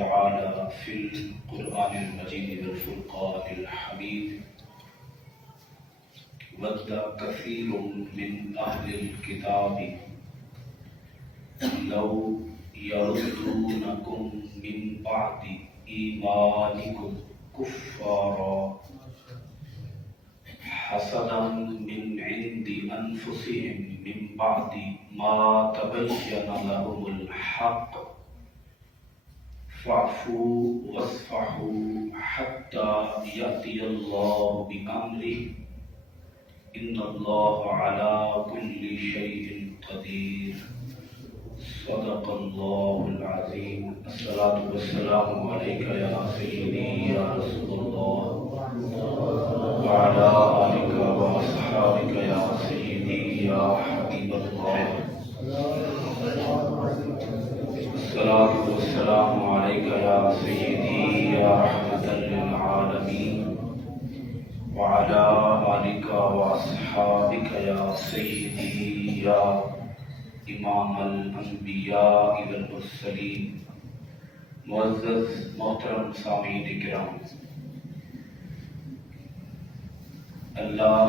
تعالى في القرآن المجيد والفرقان الحميد ود كثير من أهل الكتاب لو يردونكم من بعد إيمانكم كفارا حسدا من عند أنفسهم من بعد ما تبين لهم الحق فاعفوا واصفحوا حتى يأتي الله بأمره إن الله على كل شيء قدير صدق الله العظيم. الصلاة والسلام عليك يا سيدي يا رسول الله وعلى آلك وأصحابك يا سيدي يا حبيب الله. الصلاة والسلام عليك يا سيدي يا رحمة للعالمين وعلى آلك وأصحابك يا سيدي يا امام الانبیاء والمرسلین. معزز محترم سامعین کرام، اللہ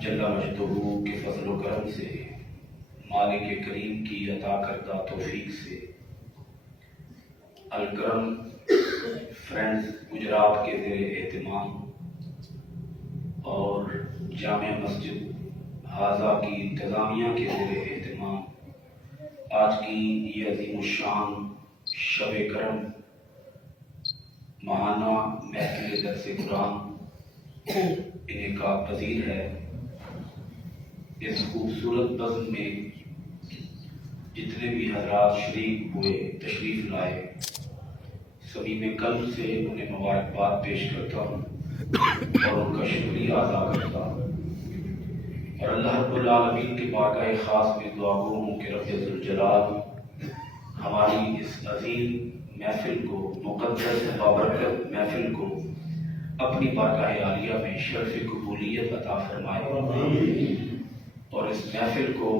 جل مجدہ کے فضل و کرم سے، مالک کریم کی عطا کردہ توفیق سے، الکرم فرینڈز گجرات کے زیر اہتمام اور جامع مسجد حاضہ کی انتظامیہ کے زیر اہتمام آج کی یہ عظیم الشان شب کرم ماہانہ محفل درس قرآن انعقاد پذیر ہے. اس خوبصورت بزم میں جتنے بھی حضرات شریک ہوئے، تشریف لائے، صمیم قلب سے انہیں مبارکباد پیش کرتا ہوں اور ان کا شکریہ ادا کرتا ہوں، اور اللہ رب العالمین کی بارگاہ خاص میں دعا گو ہوں کہ رب ذوالجلال ہماری اس عظیم محفل کو، مقدس بابرکت محفل کو اپنی بارگاہ عالیہ میں شرف قبولیت عطا فرمائے اور اس محفل کو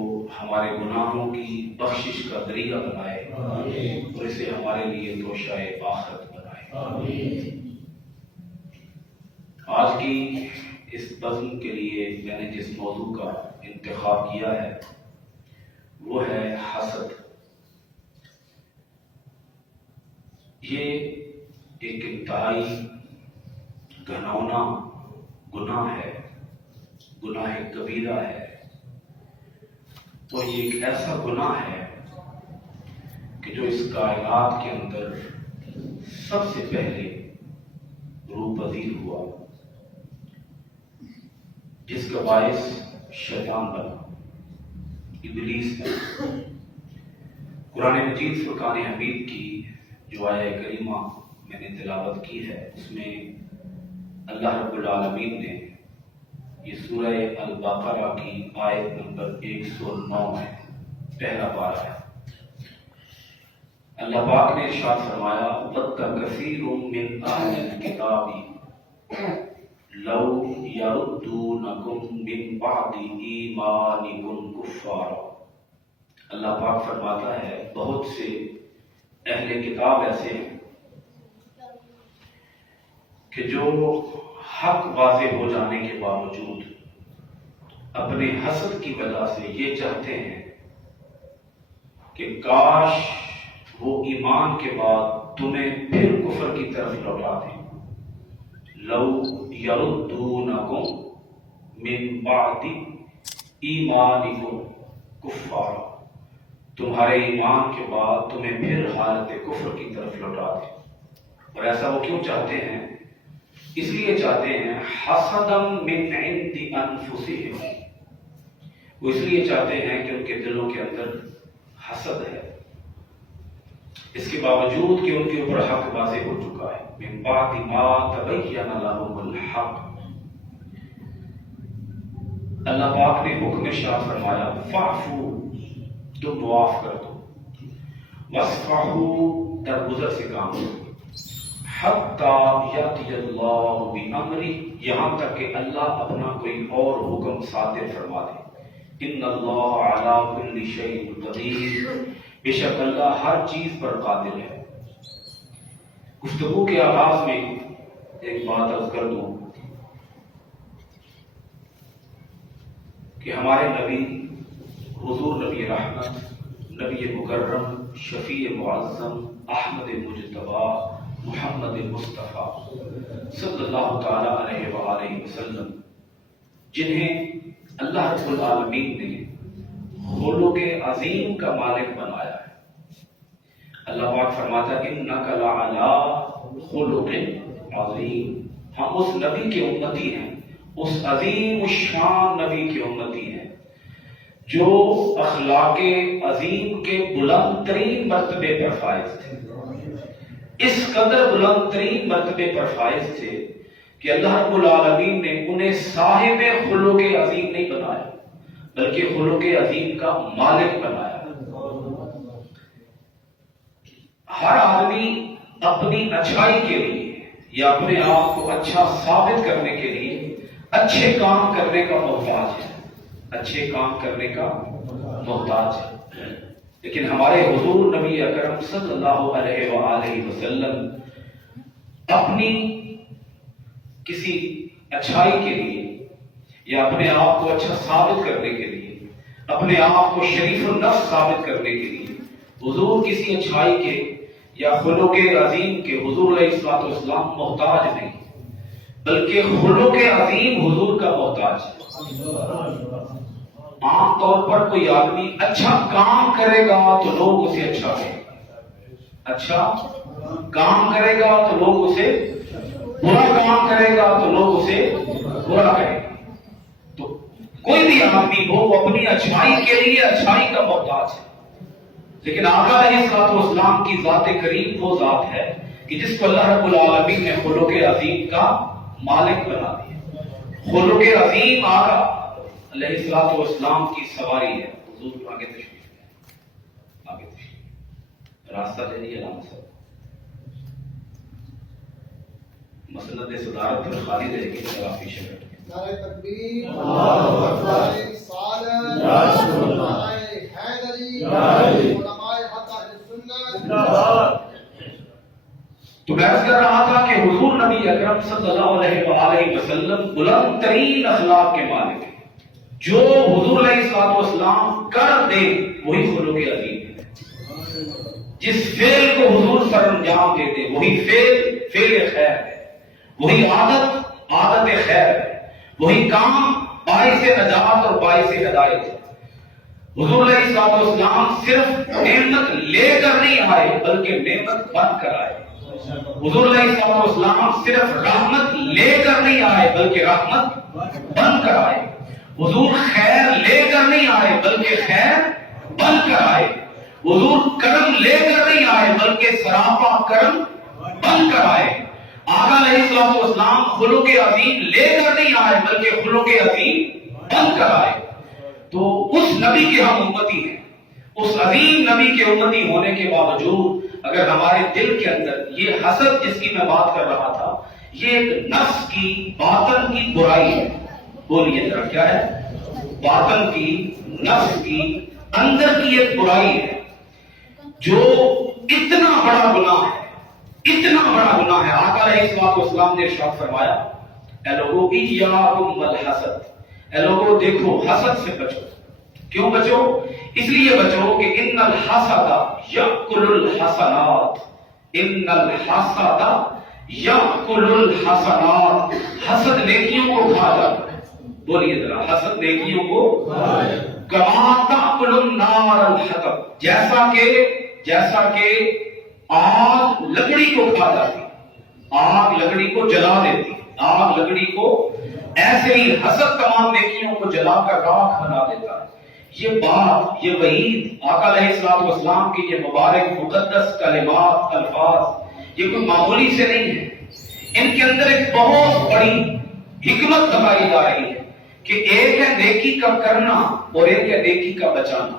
ہمارے گناہوں کی بخشش کا ذریعہ بنائے اور اسے ہمارے لیے توشہ آخرت بنائے. آج کی اس بزم کے لیے میں نے جس موضوع کا انتخاب کیا ہے وہ ہے حسد. یہ ایک انتہائی گھناؤنا گناہ ہے، گناہ کبیرہ ہے، اور یہ ایک ایسا گناہ ہے کہ جو اس کائنات کے اندر سب سے پہلے روح پذیر ہوا، جس کا باعث شیطان بنا، ابلیس ہے. قرآن مجید فرقان حمید کی جو آیہ کریمہ میں نے تلاوت کی ہے، اس میں اللہ رب العالمین نے یہ سورہ البقرہ کی آیت نمبر 109 ہے، پہلا پارہ ہے. اللہ پاک نے ارشاد فرمایا وَدَّ كَثِيرٌ مِّنْ أَهْلِ الْكِتَابِ لو يردونکم من بعد ایمانکم کفارا. اللہ پاک فرماتا ہے بہت سے اہل کتاب ایسے ہیں کہ جو حق واضح ہو جانے کے باوجود اپنے حسد کی وجہ سے یہ چاہتے ہیں کہ کاش وہ ایمان کے بعد تمہیں پھر کفر کی طرف لوٹا دیں. لو یردونکم من بعد ایمانکم کفارا، تمہارے ایمان کے بعد تمہیں پھر حالت کفر کی طرف لوٹا دیں. اور ایسا وہ کیوں چاہتے ہیں؟ اس لیے چاہتے ہیں حسدا من عند انفسہم، وہ اس لیے چاہتے ہیں کہ ان کے دلوں کے اندر حسد ہے، اس کے باوجود کہ ان کے اوپر حق واضح ہو چکا ہے. من بعد ما تبین لهم الحق، اللہ پاک نے حکم ارشاد فرمایا فاعفو، تم معاف کر دو، واصفحوا، درگزر سے کام کرو، حتی یاتی اللہ بامرہ، یہاں تک کہ اللہ اپنا کوئی اور حکم صادر فرما دے. ان اللہ علی کل شیء قدیر، بے شک اللہ ہر چیز پر قادر ہے. گفتگو کے آغاز میں ایک بات عرض کر دوں کہ ہمارے نبی حضور نبی رحمت، نبی مکرم، شفیع معظم، احمد مجتبی، محمد مصطفیٰ صلی اللہ تعالی علیہ وآلہ وسلم، جنہیں اللہ رب العالمین نے خلق عظیم کا مالک بنایا ہے۔ اللہ پاک فرماتا ہے انک لعلی خلق عظیم، ہم اس نبی کے امتی ہیں، اس عظیم الشان نبی کے امتی ہیں جو اخلاق عظیم کے بلند ترین مرتبے پر فائز تھے، اس قدر بلند ترین مرتبے پر فائز تھے کہ اللہ رب العالمین نے انہیں صاحب خلق عظیم نہیں بنایا بلکہ خلق عظیم کا مالک بنایا۔ ہر آدمی اپنی اچھائی کے لیے یا اپنے آپ کو اچھا ثابت کرنے کے لیے اچھے کام کرنے کا محتاج ہے، اچھے کام کرنے کا محتاج ہے، لیکن ہمارے حضور نبی اکرم صلی اللہ علیہ وآلہ وسلم اپنی کسی اچھائی کے لیے یا اپنے آپ کو اچھا ثابت کرنے کے لیے، اپنے آپ کو شریف النفس ثابت کرنے کے لیے حضور کسی اچھائی کے یا خلق عظیم کے حضور علیہ الصلوۃ والسلام محتاج نہیں، بلکہ خلق عظیم حضور کا محتاج ہے۔ عام طور پر کوئی آدمی اچھا کام کرے گا تو لوگ اسے اچھا کہیں گے، اچھا کام کرے گا تو لوگ اسے، برا کام کرے گا تو لوگ اسے برا کہیں گے۔ تو کوئی بھی آدمی ہو وہ اپنی اچھائی کے لیے اچھائی کا محتاج ہے، لیکن آقا علیہ الصلوۃ والسلام کی ذات کریم وہ ذات ہے کہ جس کو اللہ رب العالمین نے خلق عظیم کا مالک بنا دیا۔ خلق عظیم آقا علیہ الصلوۃ والسلام کی سواری ہے۔ حضور آگے تشریف لیں، آگے تشریف، راستہ دے دیجیے علامہ صاحب، مسند صدارت پر خالی رہے گی تو آپ پیچھے بیٹھ گئے۔ نعرہ تکبیر، اللہ اکبر، رسالت، نعرہ حیدری، علماء حق اہل سنت۔ تو میں عرض کر رہا تھا کہ حضور نبی اکرم صلی اللہ علیہ وآلہ وسلم بلند ترین اخلاق کے مالک ہیں، جو حضور علیہ الصلوۃ والسلام کر دے وہی خلق عظیم ہے۔ جس فعل کو حضور سر انجام دیتے وہی فعل خیر ہے، وہی عادت خیر ہے، وہی کام باعث نجات اور باعث ہدایت ہے۔ حضور علیہ الصلوۃ والسلام صرف نعمت لے کر نہیں آئے بلکہ نعمت بن کر آئے۔ حضور علیہ الصلوۃ والسلام صرف رحمت لے کر نہیں آئے بلکہ رحمت بن کر آئے۔ حضور خیر لے کر نہیں آئے بلکہ خیر بن کر آئے۔ حضور کرم لے کر نہیں آئے بلکہ سراپا کرم بن کر آئے۔ آقا علیہ الصلوۃ والسلام خلق عظیم لے کر نہیں آئے بلکہ خلق عظیم بن کر آئے۔ تو اس نبی کے ہم امتی ہیں، اس عظیم نبی کے امتی ہونے کے باوجود اگر ہمارے دل کے اندر یہ حسد جس کی میں بات کر رہا تھا، یہ ایک نفس کی باطن کی برائی ہے۔ بولیے ذرا کیا ہے؟ باطن کی، نفس کی، اندر کی ایک برائی ہے جو اتنا بڑا گناہ ہے، اتنا بڑا گناہ ہے۔ آقا علیہ الصلوۃ والسلام نے ارشاد فرمایا اے لوگو ایاکم والحسد، اے لوگو دیکھو حسد سے بچو۔ کیوں بچو؟ اس لیے بچو کہ ان الحسد یاکل الحسنات، ان الحسد یاکل الحسنات، حسد نیکیوں کو کھا جاتا ہے۔ بولیے ذرا، حسد نیکیوں کو کما تاکل النار الحطب، جیسا کہ آگ لکڑی کو کھا جاتی، آگ لکڑی کو جلا دیتی، آگ لکڑی کو، ایسے ہی حسد تمام نیکیوں کو جلا کر راکھ بنا دیتا ہے۔ یہ بات، یہ وعید آقا علیہ الصلوۃ والسلام کی یہ مبارک مقدس کلمات، الفاظ، یہ کوئی معمولی سے نہیں ہے۔ ان کے اندر ایک بہت بڑی حکمت بتائی جا رہی ہے کہ ایک ہے نیکی کا کرنا اور ایک ہے نیکی کا بچانا،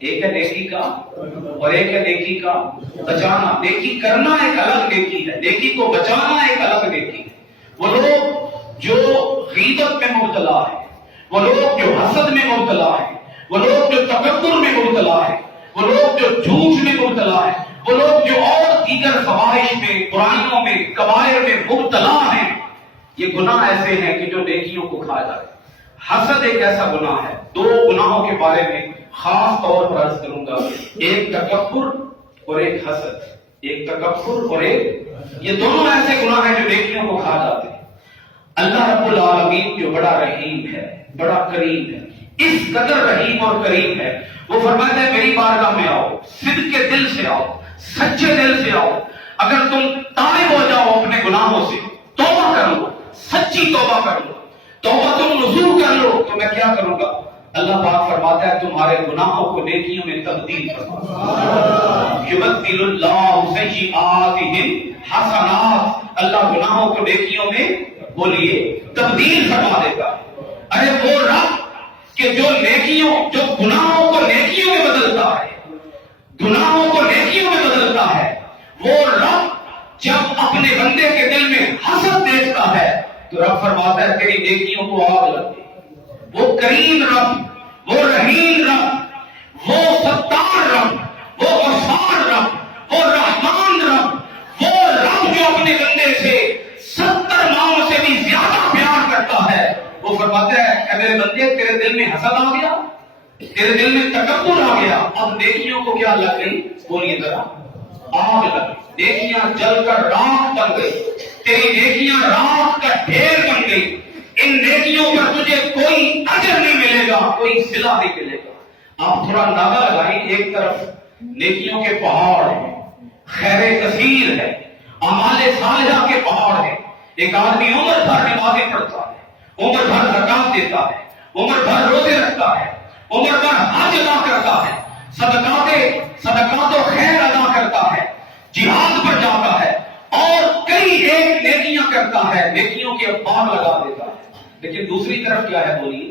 ایک ہے نیکی کا اور ایک ہے نیکی کا بچانا۔ نیکی کرنا ایک الگ نیکی ہے، نیکی کو بچانا ایک الگ نیکی ہے۔ وہ لوگ جو غیبت میں مبتلا ہے، وہ لوگ جو حسد میں مبتلا ہے، وہ لوگ جو تکبر میں مبتلا ہے، وہ لوگ جو جھوٹ میں مبتلا ہے، وہ لوگ جو اور دیگر فواہش میں، برائیوں میں، کبائر میں مبتلا ہیں، یہ گناہ ایسے ہیں کہ جو نیکیوں کو کھا جائے۔ حسد ایک ایسا گناہ ہے۔ دو گناہوں کے بارے میں خاص طور پر عرض کروں گا، ایک تکبر اور ایک حسد۔ ایک تکبر اور ایک، یہ دونوں ایسے گناہ ہیں جو نیکیوں کو کھا جاتے ہیں۔ اللہ رب العالمین جو بڑا رحیم ہے، بڑا کریم ہے، اس قدر رحیم اور کریم ہے، وہ فرماتا ہے میری بارگاہ میں آؤ، صدق کے دل سے آؤ، سچے دل سے آؤ۔ اگر تم تائب ہو جاؤ اپنے گناہوں سے، توبہ کر لو، سچی توبہ کر لو، توبہ تم رجوع کر لو، تو میں کیا کروں گا؟ اللہ پاک فرماتا ہے تمہارے گناہوں کو نیکیوں میں تبدیل کروں۔ یبدل اللہ سیئاتہم حسنات، اللہ گناہوں کو نیکیوں میں بولیے تبدیل فرما دیتا۔ ارے وہ رب کہ جو نیکیوں، جو گناہوں کو نیکیوں میں بدلتا ہے، گناہوں کو نیکیوں میں بدلتا ہے، وہ رب جب اپنے بندے کے دل میں حسد دیکھتا ہے تو رب فرماتا ہے تیری نیکیوں کو آگ لگ گئی۔ وہ کریم رب، وہ رحیم رب، وہ ستار رب، وہ غفار رب، وہ رحمان رب، وہ رب جو اپنے بندے سے 70 ماؤں سے بھی زیادہ پیار کرتا ہے، وہ فرماتا ہے اے میرے بندے تیرے دل میں حسد آ گیا، تیرے دل میں تکبر آ گیا، اب نیکیوں کو کیا لگ گئی؟ بولیے ذرا، آگ لگ گئی۔ نیکیاں جل کر راکھ بن گئی، تیری نیکیاں راکھ کا ڈھیر بن گئی۔ ان نیکیوں پر تجھے کوئی اجر نہیں ملے گا، کوئی صلہ نہیں ملے گا۔ آپ تھوڑا اندازہ لگائیں، ایک طرف نیکیوں کے پہاڑ ہیں، خیر کثیر ہے، اعمال صالحہ کے پہاڑ ہیں۔ ایک آدمی عمر بھر نمازیں پڑھتا ہے، عمر بھر زکات دیتا ہے، عمر بھر روزے رکھتا ہے، عمر بھر حج ادا کرتا ہے، صدقات و خیر ادا کرتا ہے، جہاد پر جاتا ہے، اور کئی ایک نیکیاں کرتا ہے، نیکیوں کے باغ لگا دیتا ہے۔ لیکن دوسری طرف کیا ہے؟ بولیے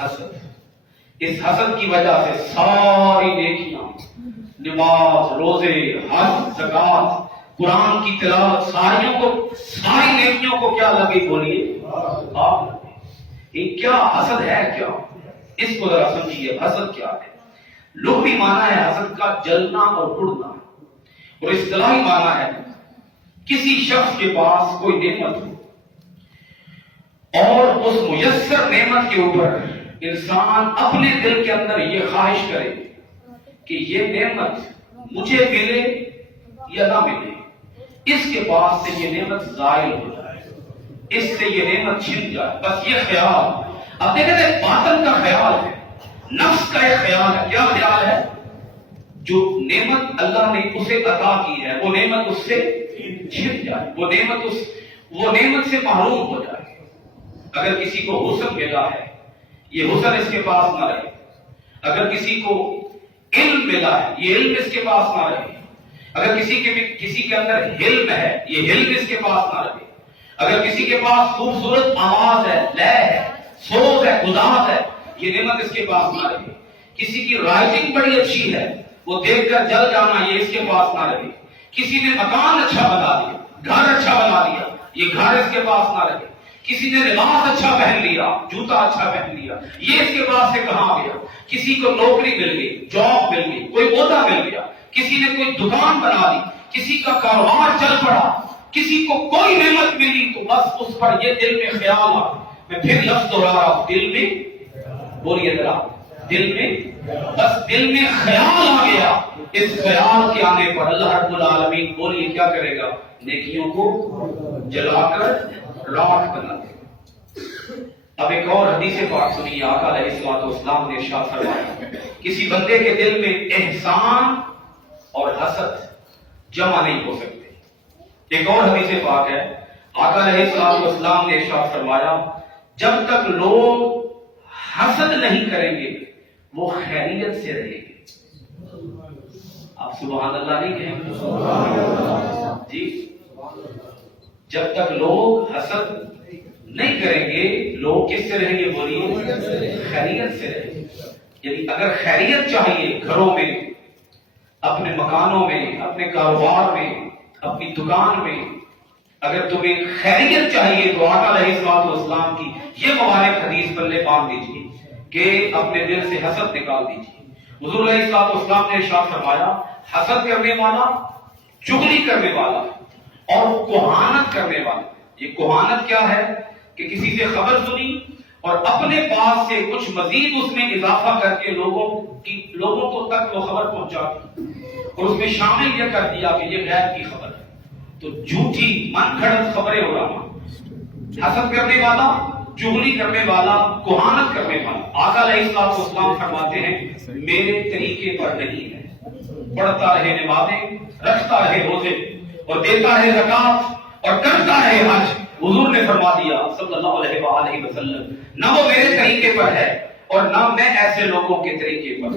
حسد۔ اس حسد کی وجہ سے ساری نیکیاں، نماز، روزے، حج، زکات، قرآن کی تلاوت، ساری نیکیوں کو کیا لگی؟ بولیے آگ لگی۔ یہ کیا حسد ہے؟ کیا اس کو ذرا سمجھیے، حسد کیا ہے؟ لغوی معنی ہے حسد کا جلنا اور اڑنا، اور اصطلاحی معنی ہے کسی شخص کے پاس کوئی نعمت ہو اور اس میسر نعمت کے اوپر انسان اپنے دل کے اندر یہ خواہش کرے کہ یہ نعمت مجھے ملے یا نہ ملے، اس کے پاس سے یہ نعمت زائل ہو جائے، اس سے یہ نعمت چھن جائے، بس یہ خیال۔ اب دیکھیں کہ باطن کا خیال ہے، نفس کا ایک خیال ہے۔ کیا خیال ہے؟ جو نعمت اللہ نے اسے عطا کی ہے وہ نعمت اس سے چھن جائے، وہ نعمت سے محروم ہو جائے۔ اگر کسی کو حسن ملا ہے، یہ حسن اس کے پاس نہ رہے۔ اگر کسی کو علم ملا ہے، یہ علم اس کے پاس نہ رہے۔ اگر کسی کے اندر حلم ہے، یہ حلم اس کے پاس نہ رہے۔ اگر کسی کے پاس خوبصورت آواز ہے، لے ہے، سوز ہے، گداز ہے، یہ نعمت اس کے پاس نہ رہے۔ کسی کی رائٹنگ بڑی اچھی ہے، وہ دیکھ کر جل جانا، یہ اس کے پاس نہ رہے۔ کسی نے مکان اچھا بنا دیا، گھر اچھا بنا دیا، یہ گھر اس کے پاس نہ رہے۔ کسی نے لباس اچھا پہن لیا، جوتا اچھا پہن لیا، یہ اس کے پاس سے کہاں گیا؟ کسی کو نوکری مل گئی، جاب مل گئی، کوئی عہدہ مل گیا، کسی نے کوئی دکان بنا لی، کسی کا کاروبار چل پڑا، کسی کو کوئی نعمت ملی تو بس اس پر یہ دل میں خیال آ۔ میں پھر لفظ دوہرا رہا ہوں، دل میں، بولیے ذرا، دل میں، بس دل میں خیال آ گیا۔ اس خیال کے آنے پر اللہ رب العالمین بولیے کیا کرے گا؟ نیکیوں کو جلا کر راکھ بنا دے۔ اب ایک اور حدیث پاک سنیے، آقا علیہ الصلوۃ والسلام نے ارشاد فرمایا کسی بندے کے دل میں احسان اور حسد جمع نہیں ہو سکتے۔ ایک اور حدیث پاک ہے، آقا علیہ الصلوۃ والسلام نے ارشاد فرمایا جب تک لوگ حسد نہیں کریں گے وہ خیریت سے رہیں گے۔ آپ سبحان اللہ نہیں کہیں گے؟ جی، جب تک لوگ حسد نہیں کریں گے لوگ کس سے رہیں گے؟ بولیے خیریت سے رہیں گے۔ یعنی اگر خیریت چاہیے گھروں میں، اپنے مکانوں میں، اپنے کاروبار میں، اپنی دکان میں، اگر تمہیں خیریت چاہیے تو آقا علیہ الصلوۃ والسلام کی یہ مبارک حدیث پلے باندھ دیجیے کہ اپنے دل سے حسد نکال دیجیے۔ حضور علیہ الصلوۃ والسلام نے ارشاد فرمایا حسد کرنے والا، چغلی کرنے والا اور کہانت کرنے والا. یہ کہانت کیا ہے کہ کسی سے خبر سنی اور اپنے پاس سے کچھ مزید اس میں اضافہ کر کے لوگوں کو تک وہ خبر پہنچا دی اور اس میں شامل یہ کر دیا کہ یہ غیب کی خبر ہے. تو جھوٹی من گھڑت خبریں اڑانا. حسد کرنے والا، چغلی کرنے والا، کہانت کرنے والا. آقا علیہ الصلوۃ والسلام فرماتے ہیں میرے طریقے پر نہیں ہے. پڑھتا رہے نمازیں، رکھتا رہے روزے اور دیتا رہے زکات اور کرتا رہے حج. حضور نے فرما دیا صلی اللہ علیہ وآلہ وسلم نہ وہ میرے طریقے پر ہے اور نہ میں ایسے لوگوں کے طریقے پر.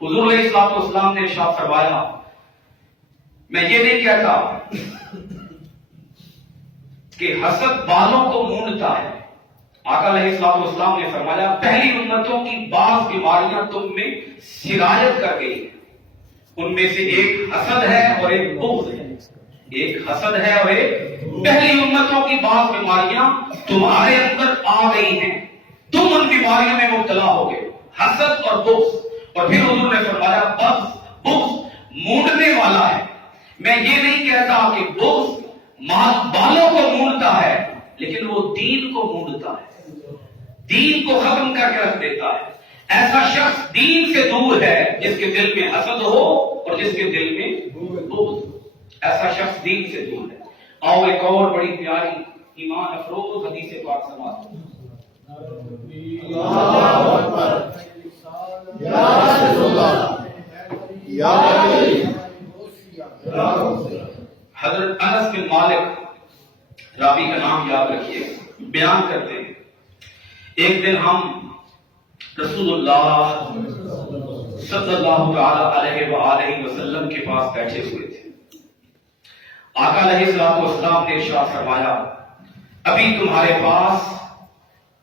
حضور علیہ الصلوۃ والسلام نے ارشاد فرمایا میں یہ نہیں کہتا کہ حسد بالوں کو مونڈتا ہے. آقا علیہ الصلوۃ والسلام نے فرمایا پہلی امتوں کی بعض بیماریاں تم میں سرایت کر گئی ہیں. ان میں سے ایک حسد ہے اور ایک بغض ہے. ایک حسد ہے اور ایک پہلی امتوں کی بعض بیماریاں تمہارے اندر آ گئی ہیں. تم ان بیماریوں میں مبتلا ہو گئے، حسد اور بغض. اور پھر حضور نے فرمایا بغض مونڈنے والا ہے. میں یہ نہیں کہتا کہ بغض بالوں کو مونڈتا ہے، لیکن وہ دین کو مونڈتا ہے، دین کو ختم کر کے رکھ دیتا ہے. ایسا شخص دین سے دور ہے جس کے دل میں حسد ہو اور جس کے دل میں بغض. ایسا شخص دین سے دور ہے. آؤ ایک اور بڑی پیاری ایمان افروز حدیث پاک سماعت. اللہ اکبر یا رسول اللہ یا علی. حضرت انس بن مالک راوی کا نام یاد رکھیے، بیان کرتے ہیں ایک دن ہم رسول اللہ صلی اللہ تعالی علیہ وآلہ وسلم کے پاس بیٹھے ہوئے تھے. آقا علیہ الصلوۃ والسلام نے ارشاد فرمایا ابھی تمہارے پاس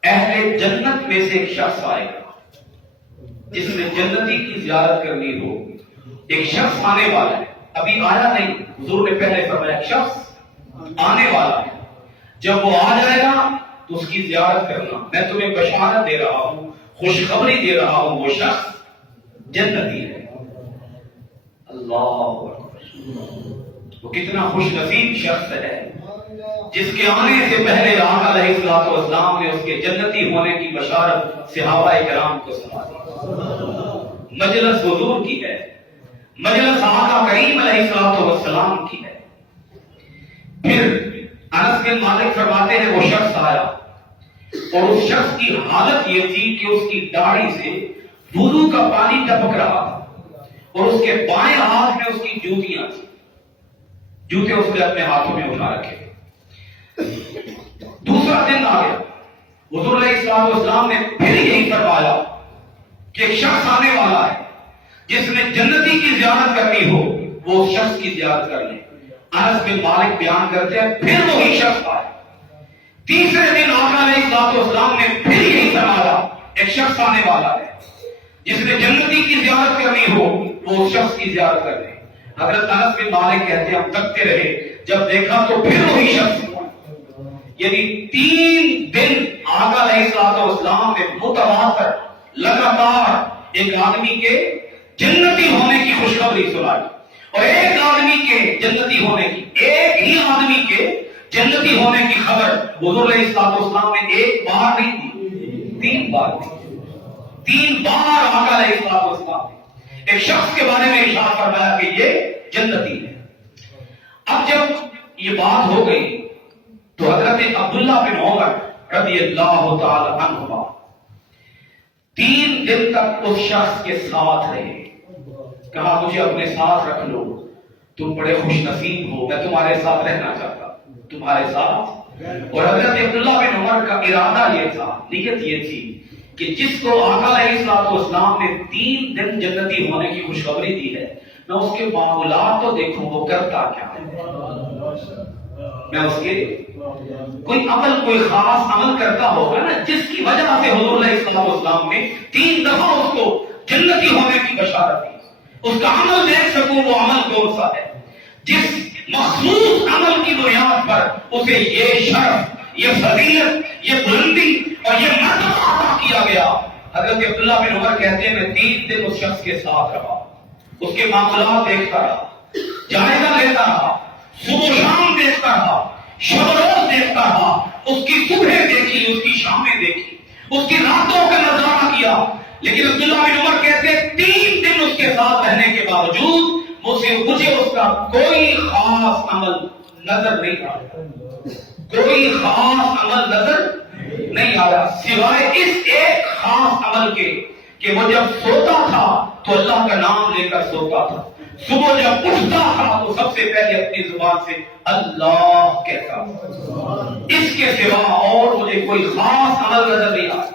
اہل جنت میں سے ایک شخص آئے گا جس نے جنتی کی زیارت کرنی ہو. ایک شخص آنے والا ہے، ابھی آیا نہیں. حضور نے پہلے فرمایا ایک شخص آنے والا ہے، جب وہ آ جائے گا تو اس کی زیارت کرنا. میں تمہیں بشارت دے رہا ہوں، خوشخبری دے رہا ہوں، وہ شخص جنتی ہے. اللہ اکبر. وہ کتنا خوش نصیب شخص ہے جس کے آنے سے پہلے آقا علیہ الصلوۃ والسلام نے اس کے جنتی ہونے کی بشارت صحابہ کرام کو سنا دی. مجلس حضور کی ہے، مجلس آقا کریم علیہ الصلوۃ والسلام کی ہے. پھر انس بن مالک فرماتے ہیں وہ شخص آیا اور اس شخص کی حالت یہ تھی کہ اس کی داڑھی سے وضو کا پانی ٹپک رہا تھا اور اس کے بائیں ہاتھ میں اس کی جوتیاں تھیں. جوتے اس نے اپنے ہاتھوں میں اٹھا رکھے. دوسرا دن آ گیا، حضور علیہ الصلوۃ والسلام نے پھر یہی فرمایا کہ ایک شخص آنے والا ہے جس نے جنتی کی زیارت کرنی ہو وہ اس شخص کی زیارت کر لے. انس بن مالک بیان کرتے ہیں پھر وہی شخص آیا. تیسرے دن آقا علیہ الصلوۃ والسلام نے پھر یہی فرمایا ایک شخص آنے والا ہے جس نے جنتی کی زیارت کرنی ہو وہ اس شخص کی زیارت کر لے. حضرت انس بن مالک کہتے ہیں ہم تکتے رہے، جب دیکھا تو پھر وہی شخص. یعنی 3 دن آقا علیہ الصلوۃ والسلام نے متواتر لگاتار ایک آدمی کے جنتی ہونے کی خوشخبری سنائی اور ایک آدمی کے جنتی ہونے کی، ایک ہی آدمی کے جنتی ہونے کی خبر حضور علیہ الصلوۃ والسلام نے ایک بار نہیں دی، 3 بار دی. 3 بار آقا علیہ الصلوۃ والسلام نے ایک شخص کے بارے میں ارشاد فرمایا کہ یہ جنتی ہے. اب جب یہ بات ہو گئی تو حضرت عبداللہ بن عمر رضی اللہ تعالی عنہ 3 دن تک اس شخص کے ساتھ رہے. کہا مجھے اپنے ساتھ رکھ لو، تم بڑے خوش نصیب ہو، میں تمہارے ساتھ رہنا چاہتا ہوں، تمہارے ساتھ. اور حضرت عبداللہ بن عمر کا ارادہ یہ تھا، نیت یہ تھی کہ جس کو آقا علیہ الصلوۃ والسلام نے 3 دن جنتی ہونے کی خوشخبری دی ہے میں اس کے معاملات تو دیکھوں وہ کرتا کیا ہے، میں اس کے کوئی عمل، کوئی خاص عمل کرتا ہوگا نا جس کی وجہ سے حضور علیہ الصلوۃ والسلام نے 3 دفعہ اس کو جنتی ہونے کی بشارت دی. اس کا عمل دیکھ سکوں وہ عمل کون سا ہے جس مخصوص عمل کی بنیاد پر اسے یہ شرف، یہ فضیلت، یہ بلندی اور یہ مرتبہ عطا کیا گیا. حضرت عبداللہ بن عمر کہتے ہیں میں 3 دن اس شخص کے ساتھ رہا اس کے معاملات دیکھتا رہا، جائزہ لیتا رہا، صبح و شام دیکھتا رہا، شب و روز دیکھتا رہا، اس کی صبح دیکھی، اس کی شامیں دیکھی، اس کی راتوں کا نظارہ کیا. لیکن عبداللہ بن عمر کہتے 3 دن اس کے ساتھ رہنے کے باوجود مجھے اس کا کوئی خاص عمل نظر نہیں آیا، کوئی خاص عمل نظر نہیں آیا سوائے اس ایک خاص عمل کے کہ وہ جب سوتا تھا تو اللہ کا نام لے کر سوتا تھا، صبح جب اٹھتا تھا تو سب سے پہلے اپنی زبان سے اللہ کہتا تھا. اس کے سوا اور مجھے کوئی خاص عمل نظر نہیں آیا،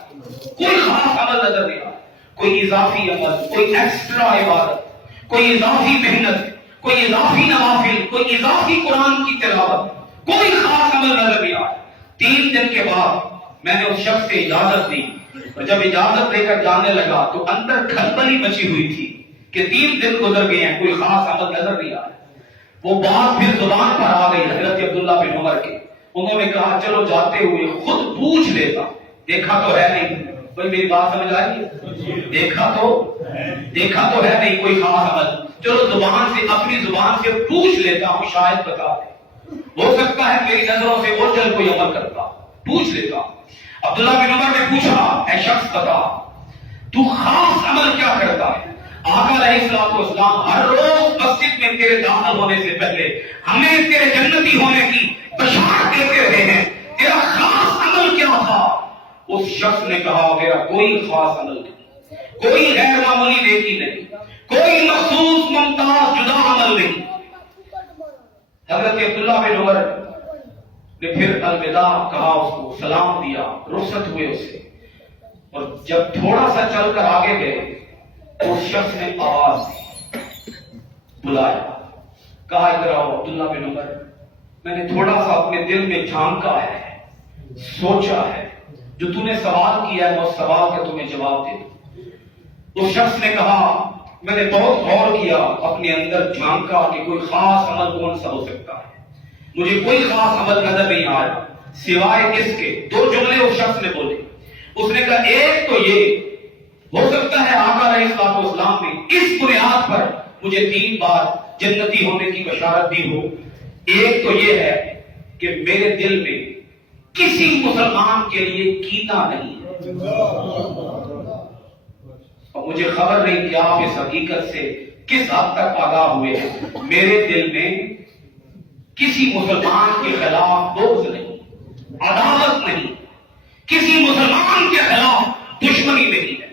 کوئی خاص عمل نظر نہیں آیا، کوئی اضافی عمل، کوئی ایکسٹرا عبادت، کوئی اضافی محنت، کوئی اضافی نوافل، کوئی اضافی قرآن کی تلاوت، کوئی خاص عمل نظر نہیں آیا. 3 دن کے بعد میں نے اس شخص سے اجازت دی، اور جب اجازت لے کر جانے لگا تو اندر کھلبلی مچی ہوئی تھی کہ 3 دن گزر گئے ہیں، کوئی خاص عمل نظر نہیں آیا. وہ بات پھر زبان پر آ گئی حضرت عبداللہ بن عمر کے. انہوں نے کہا چلو جاتے ہوئے خود پوچھ لیتا، دیکھا تو ہے نہیں. کوئی میری بات سمجھ آئی؟ دیکھا تو ہے نہیں کوئی خاص عمل، چلو زبان سے اپنی زبان سے پوچھ لیتا ہوں، شاید بتا دے، ہو سکتا ہے میری نظروں سے اوجھل کوئی عمل کرتا، پوچھ لیتا. عبداللہ بن عمر نے پوچھا اے شخص بتا تو خاص عمل کیا کرتا ہے؟ آقا علیہ الصلوۃ والسلام ہر روز مسجد میں تیرے داخل ہونے سے پہلے ہمیں تیرے جنتی ہونے کی بشارت دیتے رہے ہیں، تیرا خاص عمل کیا تھا؟ اس شخص نے کہا میرا کوئی خاص عمل نہیں، کوئی غیر معمولی نیکی نہیں، کوئی مخصوص ممتاز جدا عمل نہیں. حضرت عبداللہ بن عمر نے پھر الوداع کہا، اس کو سلام دیا، رخصت ہوئے اس سے. اور جب تھوڑا سا چل کر آگے گئے اس شخص نے آواز بلایا، کہا ادھر آؤ عبداللہ بن عمر، میں نے تھوڑا سا اپنے دل میں جھانکا ہے، سوچا ہے، جو تو نے سوال کیا ہے وہ سوال کا تمہیں جواب دے دوں. اس شخص نے کہا میں نے بہت غور کیا، اپنے اندر جھانکا کہ کوئی خاص عمل کون سا ہو سکتا ہے، مجھے کوئی خاص عمل نظر نہیں آیا سوائے اس کے. 2 جملے اس شخص نے بولے. اس نے کہا ایک تو یہ ہو سکتا ہے آقا علیہ الصلوۃ والسلام نے اس بنیاد پر مجھے 3 بار جنتی ہونے کی بشارت دی ہو. ایک تو یہ ہے کہ میرے دل میں کسی مسلمان کے لیے کینہ نہیں ہے، اور مجھے خبر نہیں کہ آپ اس حقیقت سے کس حد تک آگاہ ہوئے ہیں. میرے دل میں کسی مسلمان کے خلاف بغض نہیں، عداوت نہیں، کسی مسلمان کے خلاف دشمنی نہیں ہے.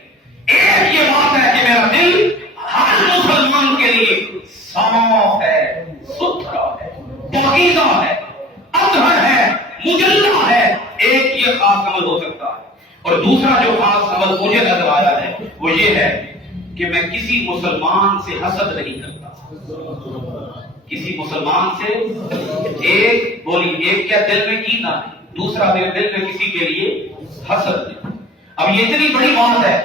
ایک یہ بات ہے کہ میرا دل ہر مسلمان کے لیے صاف ہے، ستھرا ہے، پاکیزہ ہے، اطہر ہے، مجلہ ہے. ایک یہ خاص عمل ہو سکتا ہے. اور دوسرا جو خاص عمل مجھے نظر آیا ہے وہ یہ ہے کہ میں کسی مسلمان سے حسد نہیں کرتا. کسی مسلمان سے ایک کیا دل میں کینہ نہیں، دوسرا میرے دل میں کسی کے لیے حسد نہیں. اب یہ اتنی بڑی بات ہے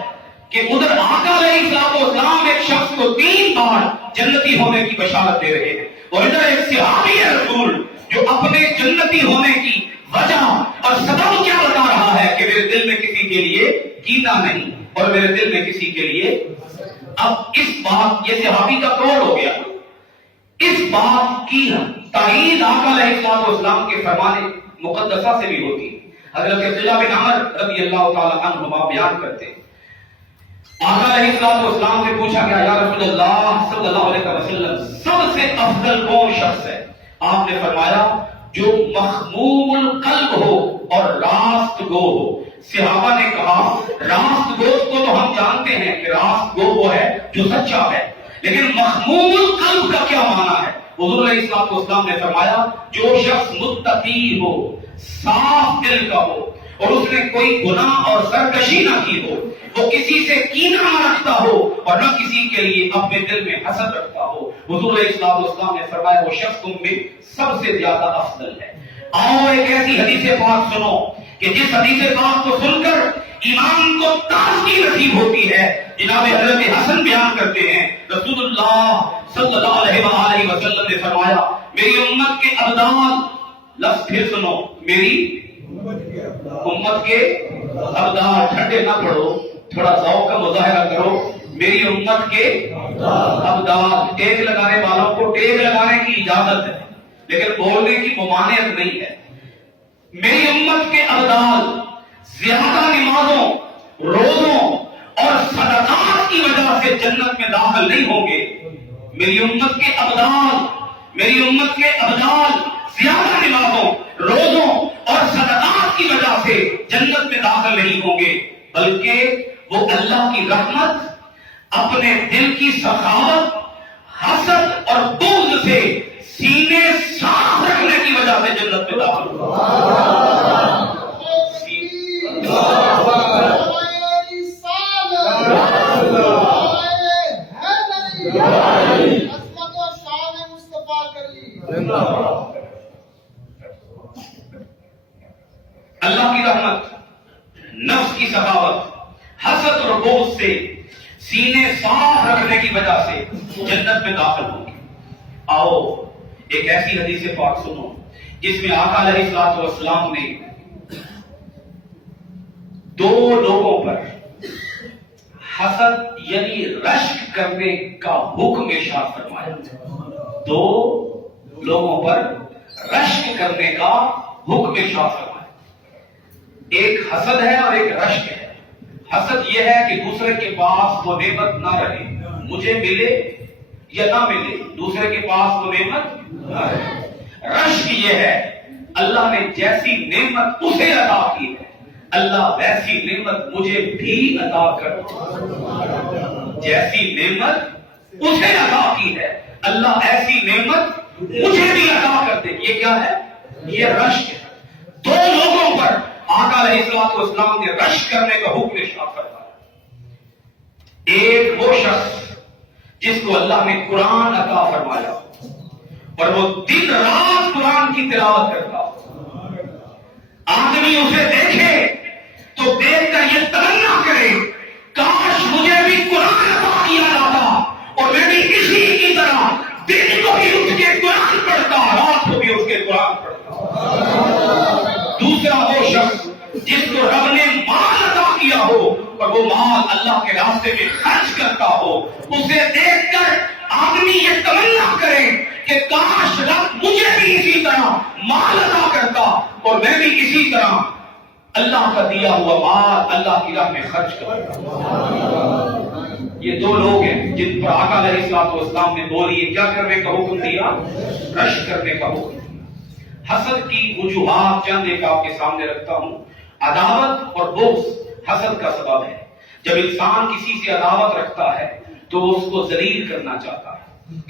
کہ ادھر آقا علیہ الصلوۃ والسلام ایک شخص کو 3 بار جنتی ہونے کی بشارت دے رہے ہیں، اور ادھر ایک صحابی رسول جو اپنے جنتی ہونے کی وجہ اور سبب کیا بتا رہا ہے کہ میرے دل میں کسی کے لیے کینہ نہیں اور میرے دل میں کسی کے لیے. اب اس بات یہ صحابی کا قول ہو گیا. اس بات کی تائید آقا علیہ الصلوۃ والسلام کے فرمان مقدسہ سے بھی ہوتی. حضرت عبداللہ بن عمر رضی اللہ تعالی عنہما بیان کرتے ہیں آقا علیہ الصلوۃ والسلام سے پوچھا گیا یا رسول اللہ صلی اللہ علیہ وسلم سب سے افضل کون شخص ہے؟ آپ نے فرمایا جو مخموم القلب ہو اور راست گو ہو. صحابہ نے کہا راست گو کو تو ہم جانتے ہیں کہ راست گو وہ ہے جو سچا ہے، لیکن مخموم القلب کا کیا معنی ہے؟ حضور علیہ الصلوۃ والسلام نے فرمایا جو شخص متقی ہو، صاف دل کا ہو، اور اس نے کوئی گناہ اور سرکشی نہ کی ہو، وہ کسی سے کینہ نہ رکھتا ہو اور نہ کسی کے لیے اپنے دل میں حسد رکھتا ہو. حضور علیہ الصلوۃ والسلام نے فرمایا وہ شخص تم میں سب سے زیادہ افضل ہے. آؤ ایک ایسی حدیث پاک سنو کہ جس حدیث پاک کو سن کر ایمان کو تازگی نصیب ہوتی ہے. جناب حضرت حسن بیان کرتے ہیں رسول اللہ صلی اللہ علیہ وآلہ وسلم نے فرمایا میری امت کے ابدال، لفظ پھر سنو، میری امت کے ابدال، ٹھنڈے نہ پڑو، تھوڑا ذوق کا مظاہرہ کرو. میری امت کے ابدال. ٹیگ لگانے والوں کو ٹیگ لگانے کی اجازت ہے لیکن بولنے کی ممانعت نہیں ہے. میری امت کے ابدال زیادہ نمازوں، روزوں اور صدقات کی وجہ سے جنت میں داخل نہیں ہوں گے. میری امت کے ابدال زیادہ نمازوں، روزوں اور صدقات کی وجہ سے جنت میں داخل نہیں ہوں گے، بلکہ وہ اللہ کی رحمت، اپنے دل کی سخاوت، حسد اور بغض سے سینے صاف رکھنے کی وجہ سے جنت میں داخل ہوں گے. اللہ کی رحمت، نفس کی سخاوت، حسد اور بغض سے سینے صاف رکھنے کی وجہ سے جنت میں داخل ہوں گے. آؤ ایک ایسی حدیث پاک سنو جس میں آقا علیہ الصلوۃ والسلام نے دو لوگوں پر حسد یعنی رشک کرنے کا حکم ارشاد فرمایا. دو لوگوں پر رشک کرنے کا حکم ارشاد فرمایا. ایک حسد ہے اور ایک رشک ہے. حسد یہ ہے کہ دوسرے کے پاس وہ نعمت نہ رہے، مجھے ملے یا نہ ملے، دوسرے کے پاس وہ نعمت نہ رہے. رشک یہ ہے اللہ نے جیسی نعمت اسے عطا کی ہے اللہ ویسی نعمت مجھے بھی عطا کر. جیسی نعمت اسے عطا کی ہے اللہ ایسی نعمت مجھے بھی عطا کر دے. یہ کیا ہے؟ یہ رشک ہے. دو لوگوں پر آقا علیہ الصلوۃ والسلام نے رشک کرنے کا حکم ارشاد فرمایا. ایک وہ شخص جس کو اللہ نے قرآن عطا فرمایا اور وہ دن رات قرآن کی تلاوت کرتا ہو. آدمی اسے دیکھے تو دیکھ کر یہ تمنا کرے کاش مجھے بھی قرآن عطا کیا جاتا اور میں بھی اسی کی طرح دن کو بھی اٹھ کے قرآن پڑھتا، رات کو بھی اٹھ کے قرآن پڑھتا. دوسرا وہ شخص جس کو رب نے مال عطا کیا ہو اور وہ مال اللہ کے راستے میں خرچ کرتا ہو، اسے دیکھ کر آدمی یہ تمنا کرے کہ کاش رب مجھے بھی اسی طرح مال عطا کرتا اور میں بھی اسی طرح اللہ کا دیا ہوا مال اللہ کی راہ میں خرچ کرتا. یہ دو لوگ ہیں جن پر آقا علیہ الصلوۃ والسلام نے بولی کیا کرنے کا حکم دیا؟ رشک کرنے کا حکم دیا. حسد کی وجوہات چند ایک آپ کے سامنے رکھتا ہوں. عداوت اور بغض حسد کا سبب ہے. جب انسان کسی سے عداوت رکھتا ہے تو وہ اس کو ذلیل کرنا چاہتا ہے.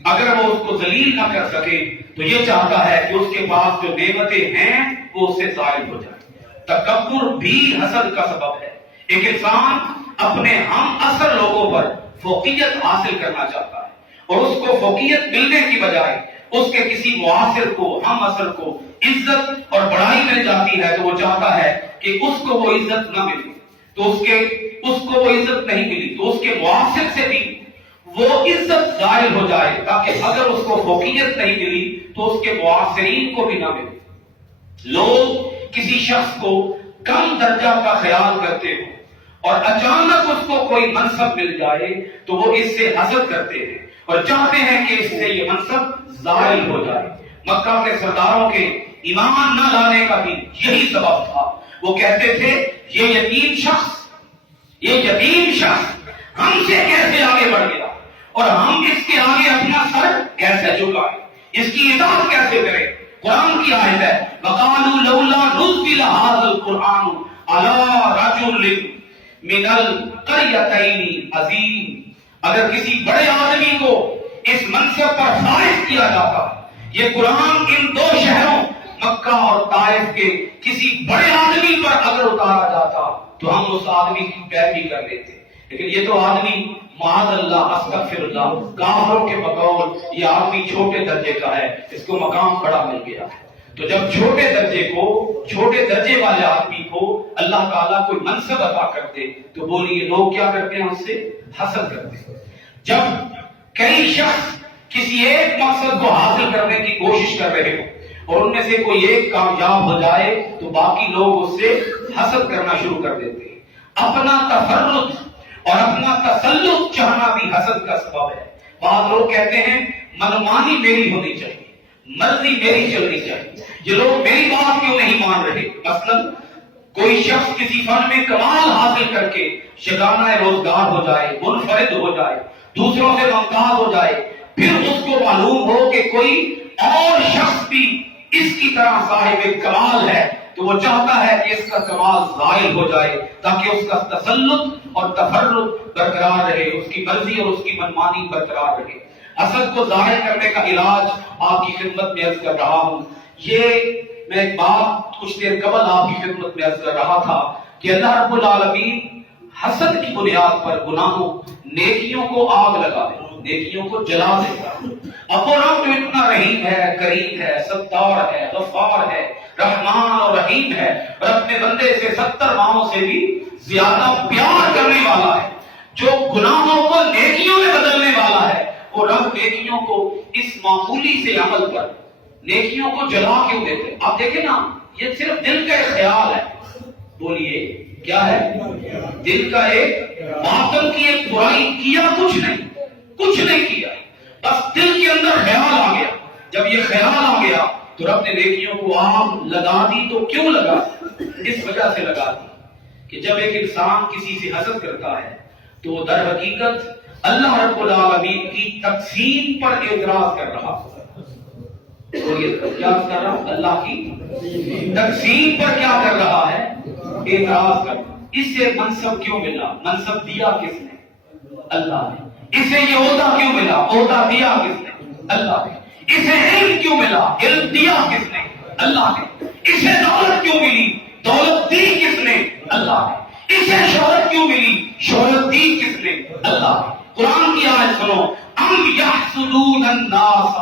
اگر وہ اس کو ذلیل نہ کر سکے تو یہ چاہتا ہے کہ اس کے پاس جو نعمتیں ہیں وہ اس سے ظاہر ہو جائیں. تکبر بھی حسد کا سبب ہے. ایک انسان اپنے ہم اثر لوگوں پر فوقیت حاصل کرنا چاہتا ہے اور اس کو فوقیت ملنے کی بجائے اس کے کسی معاصر کو، ہم اثر کو عزت اور بڑائی مل جاتی ہے تو وہ چاہتا ہے کہ اس کو وہ عزت نہ ملے، تو اس کو وہ عزت نہیں ملی تو اس کے معاصر سے بھی وہ عزت ظاہر ہو جائے تاکہ اگر اس کو فوقیت نہیں ملی تو اس کے معاصرین کو بھی نہ ملے. لوگ کسی شخص کو کم درجہ کا خیال کرتے ہو اور اچانک اس کو کوئی منصب مل جائے تو وہ اس سے حسد کرتے ہیں اور چاہتے ہیں کہ اس سے یہ منصب ظاہر ہو جائے. مکہ کے سرداروں کے ایمان نہ لانے کا بھی یہی سبب تھا. وہ کہتے تھے یہ یتیم شخص ہم سے کیسے آگے بڑھ گیا اور ہم اس کے آگے اپنا سر کیسے جھکائیں، اس کی اطاعت کیسے کریں. قرآن کی آیت ہے وَقَالُوا لَوْلَا نُزِّلَ هَذَا الْقُرْآنُ عَلَىٰ رَجُلٍ مِنَ الْقَرْيَتَيْنِ عَظِيمٍ. اگر کسی بڑے آدمی کو اس منصب پر فائز کیا جاتا، یہ قرآن ان دو شہروں مکہ اور طائف کے کسی بڑے آدمی پر اگر اتارا جاتا تو ہم اس آدمی کی پیروی کر لیتے. لیکن یہ تو آدمی معاذ اللہ استغفر اللہ کافروں کے بقول یہ آدمی چھوٹے درجے کا ہے، اس کو مقام بڑا مل گیا ہے. تو جب چھوٹے درجے والے آدمی کو اللہ تعالیٰ کوئی منصب عطا کرتے تو بولیے لوگ کیا کرتے ہیں؟ اس سے حسد کرتے ہیں. جب کئی شخص کسی ایک مقصد کو حاصل کرنے کی کوشش کر رہے ہو اور ان میں سے کوئی ایک کامیاب ہو جائے تو باقی لوگ اس سے حسد کرنا شروع کر دیتے ہیں. اپنا تفرد اور اپنا تسلط چاہنا بھی حسد کا سبب ہے. بعض لوگ کہتے ہیں منمانی میری ہونی چاہیے, مرضی میری چلنی چاہیے, یہ لوگ میری بات کیوں نہیں مان رہے. مثلا کوئی شخص کسی فن میں کمال حاصل کر کے شگانہ روزگار ہو جائے, منفرد ہو جائے, دوسروں سے ممتاز ہو جائے, پھر اس کو معلوم ہو کہ کوئی اور شخص بھی اس کی طرح صاحب کمال ہے, تو وہ چاہتا ہے کہ اس کا کمال زائل ہو جائے تاکہ اس کا تسلط اور تفرد برقرار رہے, اس کی مرضی اور اس کی منمانی برقرار رہے. حسد کو ظاہر کرنے کا علاج آپ کی خدمت میں عرض کر رہا ہوں. یہ میں ایک بات کچھ دیر قبل آپ کی خدمت میں عرض کر رہا تھا کہ اللہ رب العالمین حسد کی بنیاد پر گناہوں نیکیوں کو آگ لگا دے, نیکیوں کو جلا دے گا. اب وہ رب جو اتنا رحیم ہے, کریم ہے, ستار ہے, غفار ہے, رحمان اور رحیم ہے, اور اپنے بندے سے 70 ماہوں سے بھی زیادہ پیار کرنے والا ہے, جو گناہوں کو نیکیوں میں بدلنے والا ہے, وہ رب نیکیوں کو اس معمولی سے عمل پر نیکیوں کو جلا کیوں دیتے. آپ دیکھیں نا, یہ صرف دل کا ایک خیال ہے. بولیے کیا ہے؟ دل کا ایک باطن کی ایک برائی, کیا کچھ نہیں کیا, بس دل کے اندر خیال آ گیا. جب یہ خیال آ گیا تو رب نے نیکیوں کو آگ لگا دی. تو کیوں لگا؟ اس وجہ سے لگا دی کہ جب ایک انسان کسی سے حسد کرتا ہے تو وہ در حقیقت اللہ رب العالمین کی تقسیم پر اعتراض کر رہا ہے. کیا کر رہا؟ اللہ کی تقسیم پر کیا کر رہا ہے؟ اعتراض کر رہا. اس سے منصب کیوں ملا؟ منصب دیا کس نے؟ اللہ نے. اسے یہ عہدہ کیوں ملا؟ عہدہ دیا کس نے؟ اللہ نے. اسے علم کیوں ملا؟ علم دیا کس نے؟ اللہ نے. اسے دولت کیوں ملی؟ دولت دی کس نے؟ اللہ نے. اسے شہرت کیوں ملی؟ شہرت دی کس نے؟ اللہ نے. قرآن کی آیت سنو, ام یحسدون الناس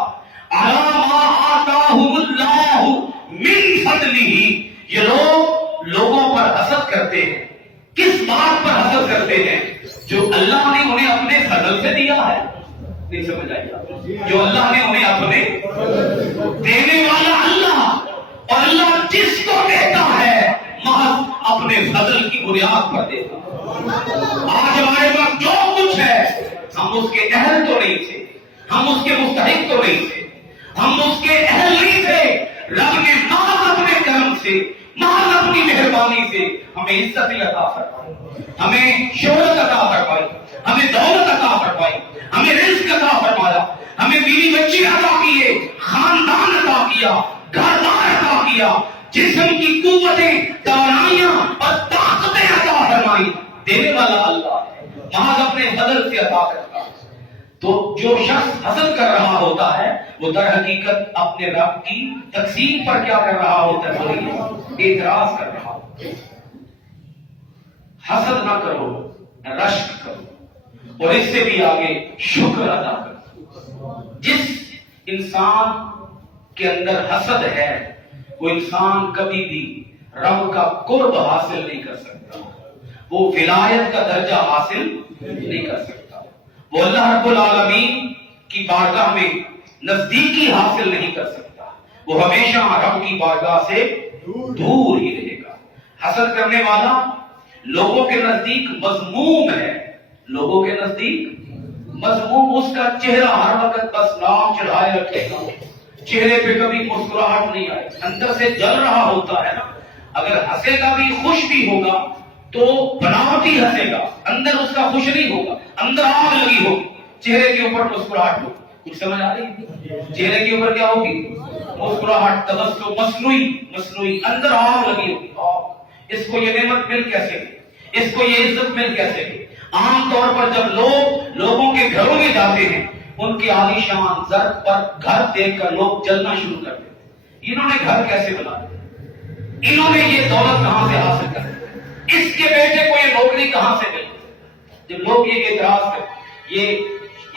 علی ما آتاہم اللہ من فضلہ. یہ لوگ لوگوں پر حسد کرتے ہیں. کس بات پر حسد کرتے ہیں؟ جو اللہ نے انہیں اپنے فضل سے دیا ہے. نہیں سمجھ آئی؟ جو اللہ نے انہیں اپنے دینے والا اللہ, اور اللہ جس کو دیتا ہے محض اپنے فضل کی بنیاد پر دیتا. آج ہمارے پاس جو کچھ ہے ہم اس کے اہل تو نہیں تھے, ہم اس کے مستحق تو نہیں تھے, ہم اس کے اہل نہیں تھے. رب نے محض اپنے کرم سے, محض اپنی مہربانی سے ہمیں عزت عطا فرمائی, ہمیں شہرت عطا فرمائی, ہمیں دولت عطا فرمائی, ہمیں رزق عطا فرمایا, ہمیں بیوی بچے عطا کیے, خاندان عطا کیا, گھر بار عطا کیا, جسم کی قوتیں, توانائیاں اور طاقتیں عطا فرمائی. دینے والا اللہ ہے, محض اپنے فضل سے عطا کرتا ہے. تو جو شخص حسد کر رہا ہوتا ہے وہ در حقیقت اپنے رب کی تقسیم پر کیا کر رہا ہوتا ہے؟ اعتراض کر رہا ہوتا ہے. حسد نہ کرو, رشک کرو, اور اس سے بھی آگے شکر ادا کرو. جس انسان کے اندر حسد ہے وہ انسان کبھی بھی رب کا قرب حاصل نہیں کر سکتا, وہ ولایت کا درجہ حاصل نہیں کر سکتا, وہ اللہ رب العالمین کی بارگاہ میں نزدیکی حاصل نہیں کر سکتا, وہ ہمیشہ رب کی بارگاہ سے دور ہی رہے گا. حسد کرنے والا لوگوں کے نزدیک مذموم ہے, لوگوں کے نزدیک مذموم. اس کا چہرہ ہر وقت بس نام چڑھائے رکھے گا, چہرے پہ کبھی مسکراہٹ نہیں آئے, اندر سے جل رہا ہوتا ہے نا. اگر ہنسے گا بھی خوش بھی ہوگا تو بناوٹی ہنسے گا, اندر اس کا خوش نہیں ہوگا, اندر آگ لگی ہوگی, چہرے کے اوپر مسکراہٹ ہوگی. کچھ سمجھ آ رہی؟ چہرے کے اوپر کیا ہوگی؟ مسکراہٹ, تبسم, مصنوعی, اندر آگ لگی ہوگی. اس کو یہ نعمت مل کیسے گئی, اس کو یہ عزت مل کیسے گئی؟ عام طور پر جب لوگوں کے گھروں میں جاتے ہیں ان کے عالی شان زر پر گھر دیکھ کر لوگ جلنا شروع کر دیتے ہیں. انہوں نے گھر کیسے بنا دیا, انہوں نے یہ دولت کہاں سے حاصل کر دی, اس کے بیٹے کو یہ نوکری کہاں سے ملی. جب لوگ یہ اعتراض کرتے, یہ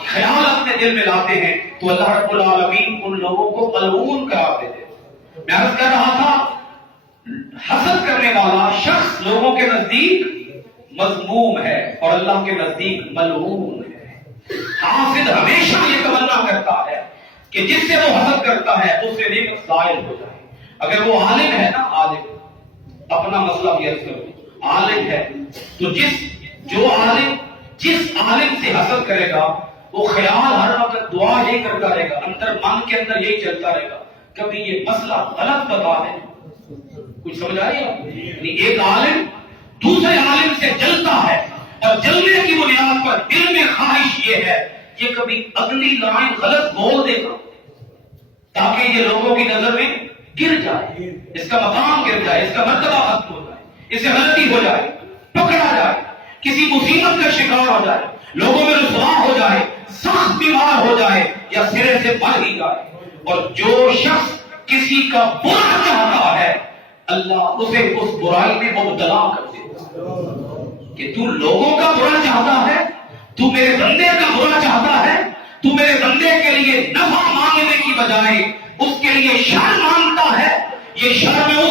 خیال اپنے دل میں لاتے ہیں تو اللہ رب العالمین ان لوگوں کو ملعون قرار دیتے ہیں. میں عرض کر رہا تھا حسد کرنے والا شخص لوگوں کے نزدیک مذموم ہے اور اللہ کے نزدیک ملعون ہے. حاسد ہمیشہ یہ تمنا کرتا ہے کہ جس سے وہ حسد کرتا ہے اس سے نعمت ظاہر ہو جائے. اگر وہ عالم ہے نا, عالم, اپنا مسئلہ بھی عرض کروں, عالم ہے تو جو عالم جس عالم سے حسد کرے گا وہ خیال ہر وقت دعا یہی کرتا رہے گا، اندر من کے اندر یہی چلتا رہے گا، کبھی یہ مسئلہ غلط بتا دے. کچھ سمجھ آ رہی ہے؟ یعنی ایک عالم دوسرے عالم سے جلتا ہے، اور جلنے کی بنیاد پر دل میں خواہش یہ ہے کہ کبھی اگلی لائن غلط بول دے گا تاکہ یہ لوگوں کی نظر میں گر جائے، اس کا مقام گر جائے، اس کا مرتبہ ختم ہو جائے، اسے غلطی ہو جائے، پکڑا جائے، کسی مصیبت کا شکار ہو جائے، لوگوں میں رسوا ہو جائے، سخت بیمار ہو جائے، یا سرے سے مر ہی جائے. اور جو شخص کسی کا برا چاہتا ہے اللہ اسے اس برائی میں مبتلا کر دیتا کہ تو لوگوں کا برا چاہتا ہے، تو میرے بندے کا برا چاہتا ہے، تو میرے بندے کے لیے نفع مانگنے کی بجائے اس کے لیے شر مانگتا ہے. یہ شر میں